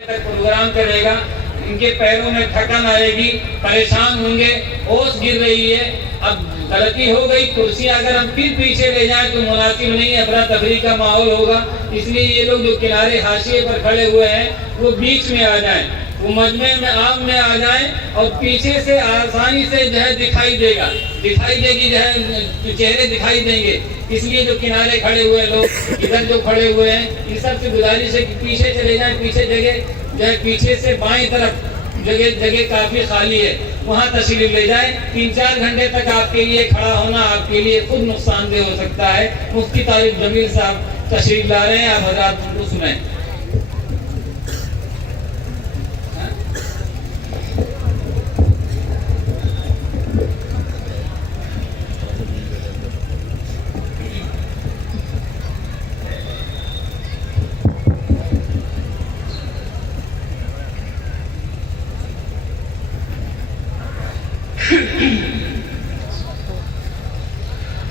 Programme करेगा, इनके पैरों में थकन आएगी, परेशान होंगे, होश गिर रही है। अब गलती हो गई, कुर्सी अगर हम फिर पीछे ले जाएं तो मुनासिब नहीं, अफरा तफरी का माहौल होगा। इसलिए ये लोग जो किनारे हाशिए पर खड़े हुए हैं वो बीच में आ जाएं, वो मजमे में आम में आ जाएं और पीछे से आसानी से जो है दिखाई देगी, जो है चेहरे दिखाई देंगे। इसलिए जो किनारे खड़े हुए लोग, इधर जो खड़े हुए हैं, इन सब से गुजारिश है कि पीछे चले जाएं। पीछे जगह जो है पीछे से बाएं तरफ जगह काफी खाली है, वहाँ तशरीफ ले जाए। 3-4 घंटे तक आपके लिए खड़ा होना आपके लिए खुद नुकसानदेह हो सकता है। मुफ्ती तारिक जमील साहब तशरीफ ला रहे हैं, आप हज़रात उसमें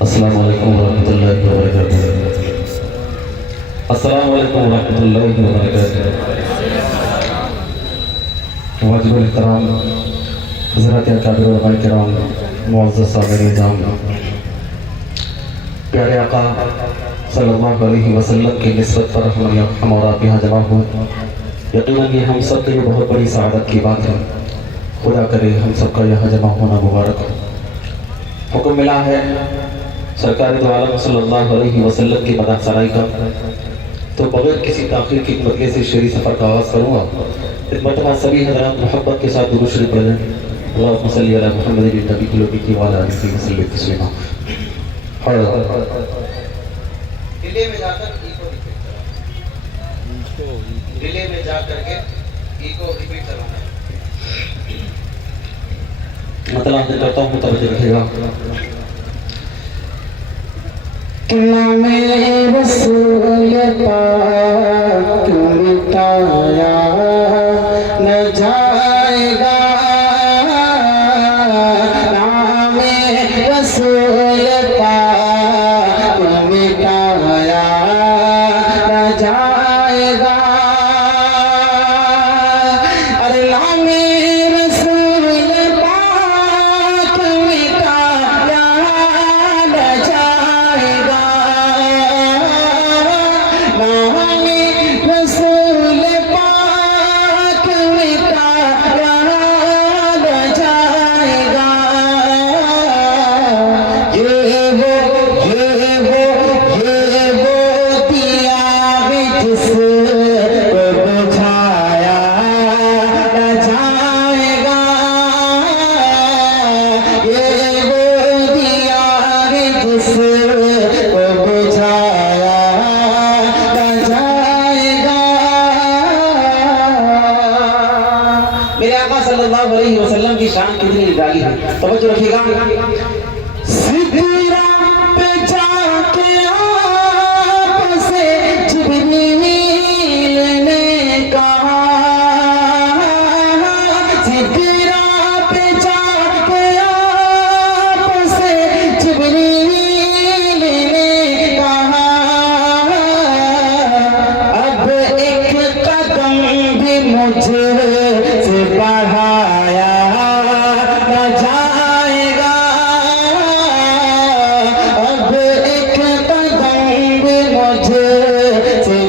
अस्सलाम वालेकुम रहमतुल्लाहि व बरकातुहू। अस्सलाम वालेकुम रहमतुल्लाहि व बरकातुहू। वाजिबुल इहतराम हज़रात अकाबिर उलमा किराम, मुअज़्ज़ज़ साहिब-ए-निज़ाम, प्यारे आका सल्लल्लाहु अलैहि वसल्लम की निस्बत पर हम और आप यहाँ जमा हुए। यकीनन ये हम सब के लिए बहुत बड़ी सआदत की बात है। खुदा करे हम सबका यहाँ जमा होना मुबारक हो। हुक्म मिला है सरकार दो आलम सल्लल्लाहु अलैहि वसल्लम की मदद सराई का, तो बगैर किसी ताख़ीर के मदले से शेरी सफ़र का आगाज़ करूँगा। खिदमत सभी हज़रात मोहब्बत के साथ दुरूद शरीफ पढ़ें। अल्लाहुम्मा सल्ली अला मुहम्मद नबी की व अला आलिहि वसल्लम तस्लीमा। डिले में जाकर इको रिपीट चलाना, डिले में जाकर के इको रिपीट चलाना। मतलब करता हूँ तब रखिएगा। रसूल पाक मिटाया न जाएगा, नामे रसूल पाक मिटाया न जाएगा। अरे नामे रसूल पाक मिटाया न जाएगा, रसूल पाक मिटाया न जाएगा। ये वो दिया भी जिसको बुझाया न जाएगा। ये वो दिया भी जिसको बुझाया न जाएगा। मेरे आका सल्लल्लाहु अलैहि वसल्लम की शान कितनी निराली है, तवज्जो रखिएगा। सिदरा पे जाके आपसे जिब्रील ने कहा, सिदरा पे जाके आपसे जिब्रील ने कहा, अब एक कदम भी मुझसे बढ़ाया न जाएगा। अब एक कदम भी मुझसे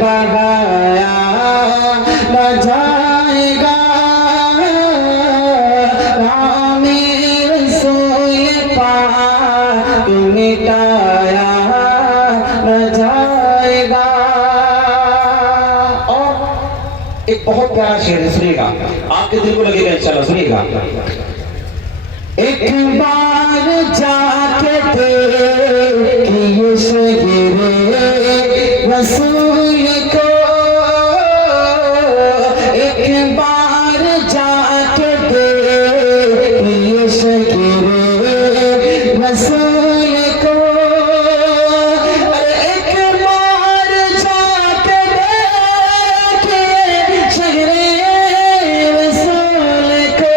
बढ़ाया न जाएगा। नामे रसूल पाक मिटाया न जाएगा। और एक बहुत प्यारा शेर है, सुनिएगा, आपके दिल को लगेगा इंशाल्लाह। सुनिएगा। एक बार जाके देखिए शगीरे रसूल को, एक बार जाके देखिए शगीरे रसूल को। अरे एक बार जाके देखिए शगीरे रसूल को,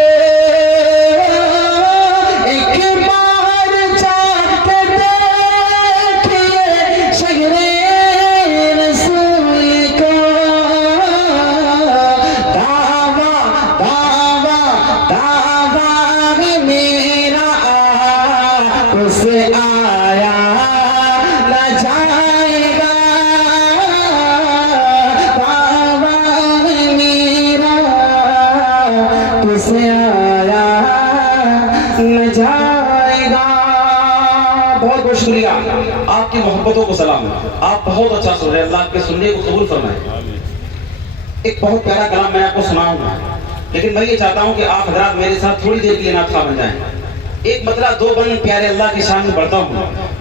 एक बार जाके देखिए आपकी मोहब्बतों को सलाम। आप बहुत अच्छा सुन रहे हैं, अल्लाह के सुनने को कबूल फरमाए। एक बहुत प्यारा कलाम मैं आपको सुनाऊंगा, लेकिन मैं ये चाहता हूँ कि आप हजरात मेरे साथ थोड़ी देर के लिए नात खा बन जाएं। एक मतला दो बंद प्यारे अल्लाह की शान में पढ़ता हूँ,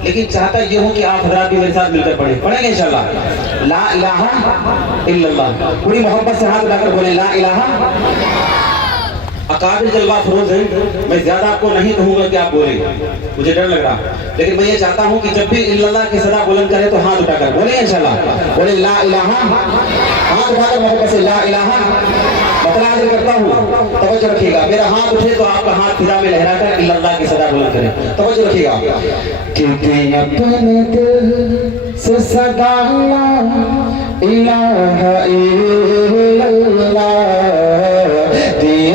लेकिन चाहता ये हूँ कि आप हजरात भी मेरे साथ मिलकर पढ़ेंगे इंशाल्लाह। ला इलाहा इल्लल्लाह, पूरी मोहब्बत से हाथ उठाकर बोले ला इलाहा। अकाबिर जलवा फरोज हैं, मैं ज्यादा आपको नहीं कहूंगा कि आप बोले, मुझे डर लग रहा, लेकिन मैं ये चाहता हूँ कि जब भी इल्लल्लाह की सदा बुलंद करे तो हाथ उठाकर बोले इंशाल्लाह। बोले ला इलाहा, हाथ उठाकर मोहब्बत से ला इलाहा। बतला करता हूँ, तवज्जो रखिएगा। मेरा हाथ उठे तो आपका हाथ फिजा में लहराकर इल्लल्लाह की सदा बुलंद करें। तवज्जो रखिएगा। क्योंकि अपने दिल से सदा ला इलाहा इल्लल्लाह,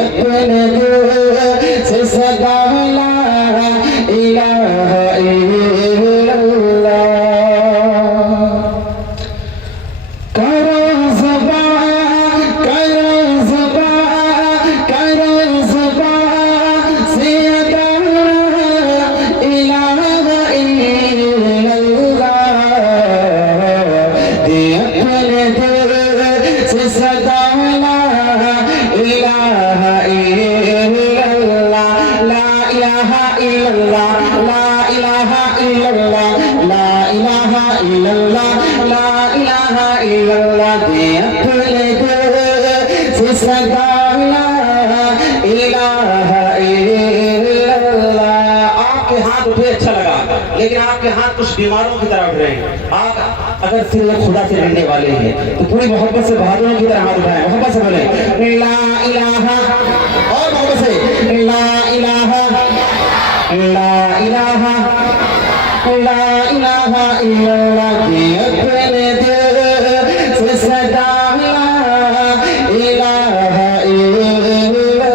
अपने दिल से सदा ला इलाहा इल्लल्लाह। करो ज़ुबान से अदा इलाहा इल्लल्लाह, दे अपने दिल से सदा ला इलाहा इल्लल्लाह। ला इलाहा इल्लल्लाह, ला इलाहा इल्लल्लाह, ला इलाहा इल्लल्लाह, ला इलाहा इल्लल्लाह, दे अपने दिल से सदा ला इलाहा इल्लल्लाह। आपके हाथ उठे अच्छा लगा, लेकिन आपके हाथ कुछ बीमारों की तरह उठ रहे हैं। आप अगर सिर्फ खुदा से डरने वाले हैं तो पूरी मोहब्बत से बहादुरों की तरह हाथ उठाएं, मोहब्बत से बोले ला इलाहा, और मोहब्बत से ला इलाहा, ला इलाहा, ला इलाहा इल्लल्लाह, दे अपने दिल से सदा ला इलाहा इल्लल्लाह।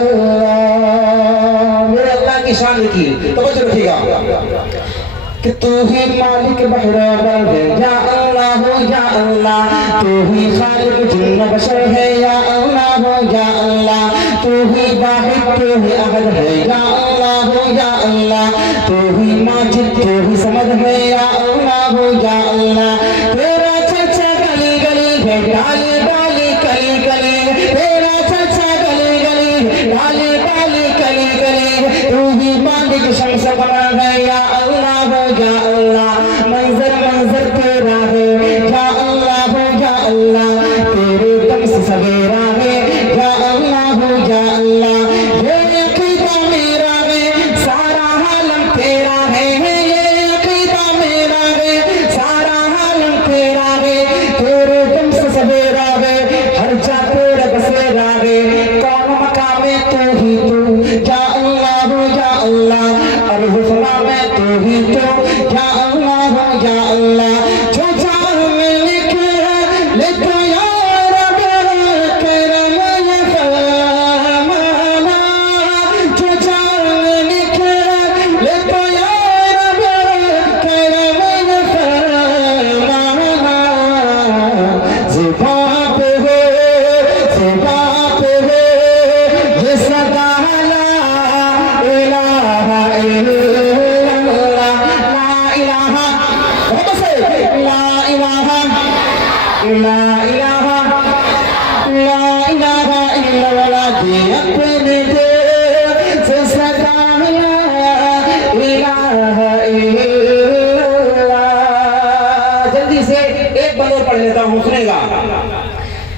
मेरे अल्लाह की शान की तवज्जो रखिएगा कि तू ही मालिक बहराबर है या अल्लाह हो या अल्लाह, तू ही खालिक जिन्न बशर है या अल्लाह हो या अल्लाह, तू ही वाहिद तू ही अहद है या अल्लाह हो या अल्लाह, तू ही माजिद तू ही समद है या अल्लाह हो या अल्लाह। तेरा चर्चा गली गली है, डाली डाली कली कली, तेरा चर्चा गली गली, डाली डाली कली कली, तू ही मालिक शम्स कमर है या अल्लाह हो या अल्लाह, मंजर मंजर तेरा है या अल्लाह हो या अल्लाह, तेरे दम से सवेरा है या अल्लाह हो या अल्लाह। ये अकीदा मेरा है, सारा आलम तेरा है, ये अकीदा मेरा है, सारा आलम तेरा है, तेरे दम से सवेरा है, हर जा तेरा बसेरा है, कौन मकामे तू ही तू या अल्लाह हो या अल्लाह, अर्ज़ समा में तू ही तो या अल्लाह हो या अल्लाह। जो जान में लिखे ले तो यार करम ये फरमाना, जो जान में लिखे ले तो यार करम ये फरमाना। ज़ुबान पे हो, ज़ुबान पे हो ये सदा ला इलाहा इल्लल्लाह, ला इलाहा, मोहब्बत से ला इलाहा, ला इलाहा, ला इलाहा इल्लल्लाह, दे अपने दिल से सदा ला इलाहा इल्लल्लाह। जल्दी से एक बंद और पढ़ लेता हूँ, सुनेगा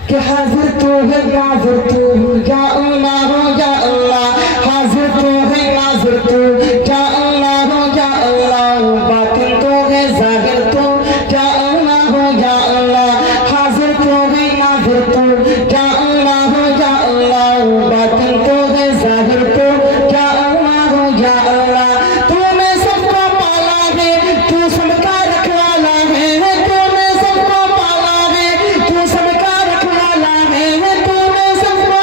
कि हाजिर तू है नाज़िर तू या अल्लाह हो या अल्लाह, हाजिर तू है नाज़िर तू या अल्लाह हो या अल्लाह, बातिन तू है ज़ाहिर तू या अल्लाह हो या अल्लाह, हाजिर तू है नाज़िर तू या अल्लाह हो या अल्लाह, बातिन तू है ज़ाहिर तू या अल्लाह हो या अल्लाह। तूने सबको पाला है, तू सबका रखवाला है, तूने सबको पाला है, तू सबका रखवाला है, तूने सबको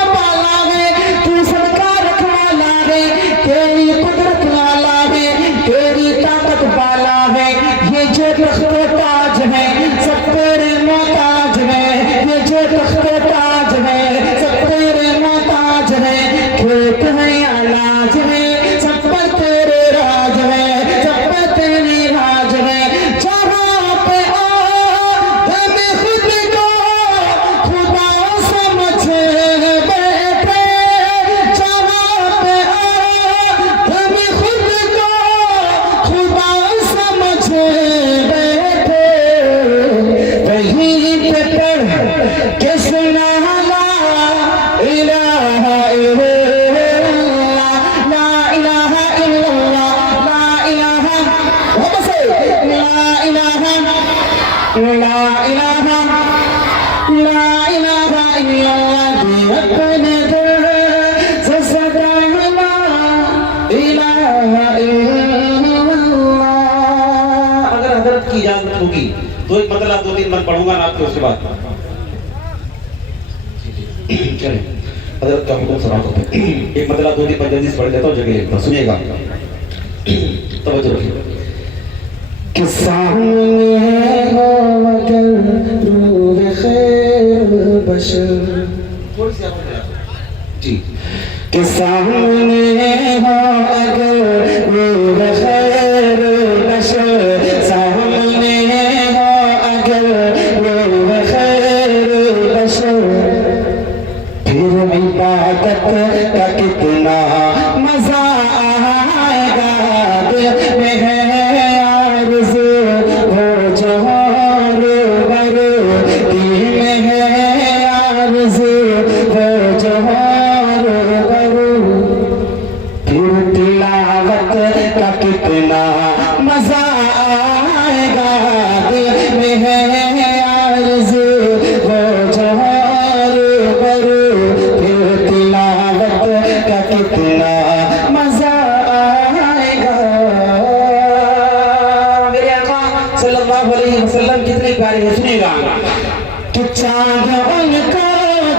तो एक मतलब 2-3 मन पढ़ूंगा ना आपके, उसके बाद चले हजरत का हुक्म सुना दो। एक मतलब 2-3 मन जल्दी से पढ़ लेता हूँ, जगह लेता हूँ, सुनिएगा, तवज्जो रखिए। कि सामने हो अगर रूह खैर बशर, थोड़ी सी आवाज में जी, कि सामने हो अगर रूह खैर बशर, सामने हो अगर रूह खैर बशर, फिर इबादत का कितना मजा आएगा, दिल में है आरज़ू हो जो रूबरू, दिल में है आरज़ू हो जो रूबरू, फिर तिलावत का कितना मजा आएगा, दिल में है आरज़ू हो जो रूबरू, फिर तिलावत का कितना मजा आएगा। मेरे आका सल्लल्लाहु अलैहि वसल्लम कितने प्यारे हैं, सुनिएगा। कि चांद उनका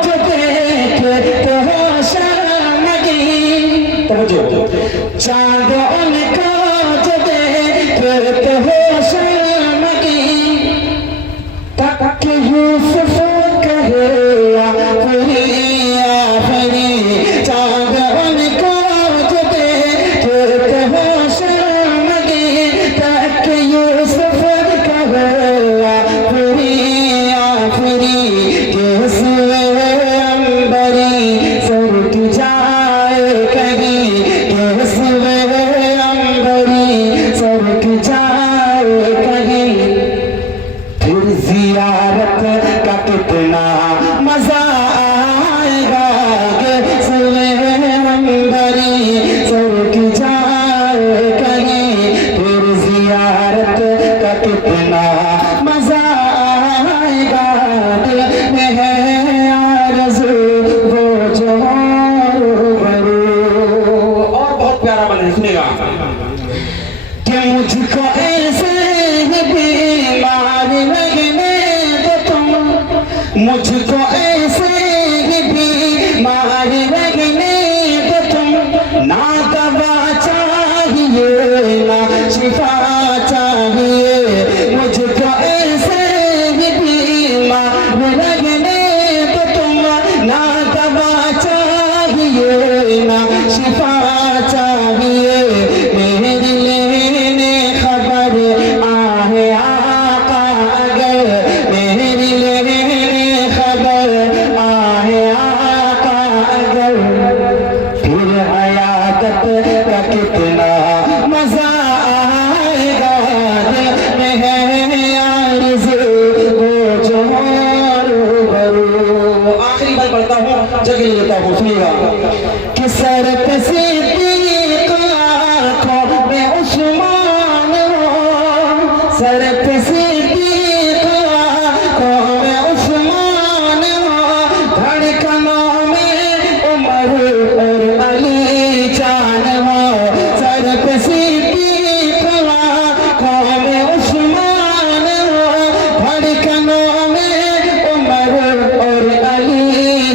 जो देखते हो शर्मगी, तवज्जो, चांद उनका जो देखते हो शर्मगी, तक यूसुफ कहे आफरी आफरी, चांद उनका जो देखते हो शर्मगी, तक यूसुफ कहे आफरी आफरी, केसुए अंबरी सर की जाए कहीं, केसुए अंबरी सर की जाए कहीं, फिर जियारत का कितना मजा आएगा, कि सुबह अंबरी सर की जाए कहीं, फिर जियारत का कितना मजा आएगा, दिल में है आरज़ू वो जो रूबरू। और बहुत प्यारा बने, सुनेगा। कि मुझको ऐसे ही बीमार लगने दो तुम, मुझको ऐसे ही बीमार लगने दो तुम, ना दवा चाहिए ना शिफा चाहिए, मुझको ऐसे ही बीमार लगने दो तुम, ना दवा चाहिए ना शिफा चाहिए, मेरी लेने खबर आहे आका अगर, मेरी लेने खबर आहे आका अगर, फिर हयात का कितना मजा आएगा, दिल में है आरज़ू वो जो रूबरू। आखिरी बार पढ़ता हूँ, जगह लेता हूँ, सुनिएगा। कि सर पे सिद्दीक़ आँखों में उस्मान हो, सर पे सिद्दीक़ आँखों में उस्मान हो, धड़कनों में उमर और अली जान हो, सर पे सिद्दीक़ आँखों में उस्मान हो, धड़कनों में उमर और अली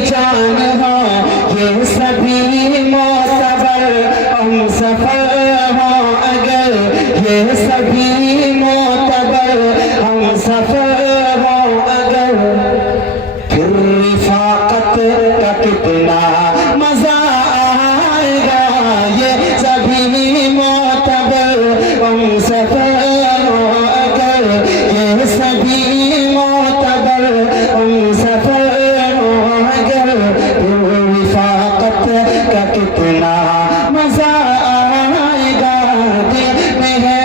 जान हो, ये सभी मोतबर हम सफर हो अगर, ये सभी मोतबर हम सफर हो अगर, फिर रिफाकत का कितना मजा आएगा, ये सभी मोतबर हम सफर हो अगर, ये सभी मोतबर हम सफर हो अगर, फिर रिफाकत का कितना मजा आएगा, दिल में है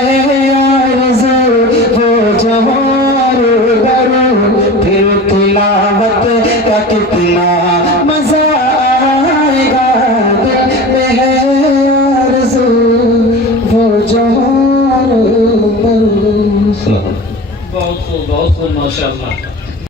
आरज़ू वो जो रूबरू, फिर तिलावत का कितना मजा आएगा, दिल में है आरज़ू वो जो रूबरू। बहुत खूब माशाअल्लाह।